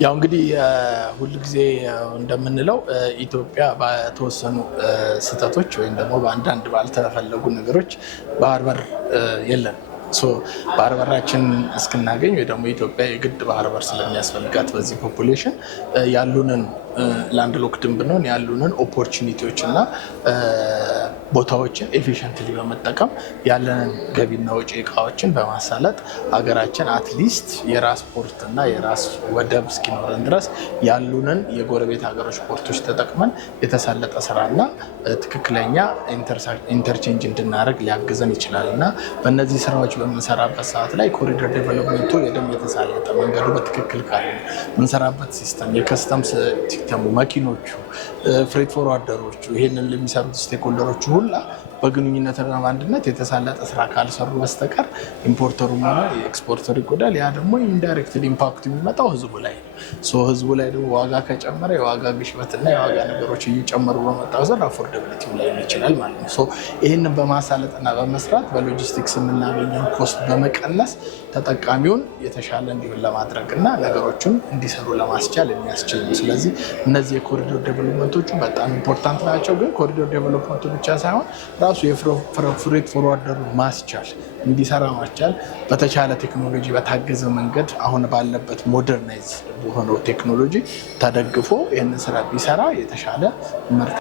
ያው እንግዲህ ሁሉ ጊዜ እንደምንለው ኢትዮጵያ በተወሰኑ ስህተቶች ወይም ደግሞ በአንዳንድ ባልተፈለጉ ነገሮች ባህር በር የለን ባህር በራችን እስክናገኝ ወይ ደግሞ ኢትዮጵያ የግድ ባህር በር ስለሚያስፈልጋት በዚህ ፖፑሌሽን ያሉንን ላንድ ሎክድን ብንሆን ያሉንን ኦፖርቹኒቲዎች እና ቦታዎችን ኤፊሽንትሊ በመጠቀም ያለንን ገቢና ወጪ እቃዎችን በማሳለጥ ሀገራችን አትሊስት የራስ ፖርት እና የራስ ወደብ እስኪኖረን ድረስ ያሉንን የጎረቤት ሀገሮች ፖርቶች ተጠቅመን የተሳለጠ ስራና ትክክለኛ ኢንተርቼንጅ እንድናደርግ ሊያግዘን ይችላል እና በእነዚህ ስራዎች በምንሰራበት ሰዓት ላይ ኮሪደር ዴቨሎፕመንቱ የደም የተሳለጠ መንገዱ በትክክል ካለ ምንሰራበት ሲስተም የከስተም ሲስተሙ መኪኖቹ ፍሬት ፎርዋርደሮቹ ይሄንን ለሚሰሩት ስቴክሆልደሮቹ ሁላ በግንኙነትና በአንድነት የተሳለጠ ስራ ካልሰሩ በስተቀር ኢምፖርተሩም ሆነ ኤክስፖርተሩ ይጎዳል። ያ ደግሞ ኢንዳይሬክትሊ ኢምፓክት የሚመጣው ህዝቡ ላይ ነው። ህዝቡ ላይ ደግሞ ዋጋ ከጨመረ የዋጋ ግሽበትና የዋጋ ነገሮች እየጨመሩ በመጣው ዘንድ አፎርደብሊቲ ላይ ይችላል ማለት ነው። ይህንን በማሳለጥና በመስራት በሎጂስቲክስ የምናገኘውን ኮስት በመቀነስ ተጠቃሚውን የተሻለ እንዲሆን ለማድረግ እና ነገሮችን እንዲሰሩ ለማስቻል የሚያስችል ነው። ስለዚህ እነዚህ የኮሪዶር ዴቨሎፕመንቶቹ በጣም ኢምፖርታንት ናቸው። ግን ኮሪዶር ዴቨሎፕመንቱ ብቻ ሳይሆን ራሱ የፍሬት ፎርዋርደሩ ማስቻል እንዲሰራ ማስቻል በተቻለ ቴክኖሎጂ በታገዘ መንገድ አሁን ባለበት ሞደርናይዝ በሆነው ቴክኖሎጂ ተደግፎ ይህንን ስራ ቢሰራ የተሻለ ምርት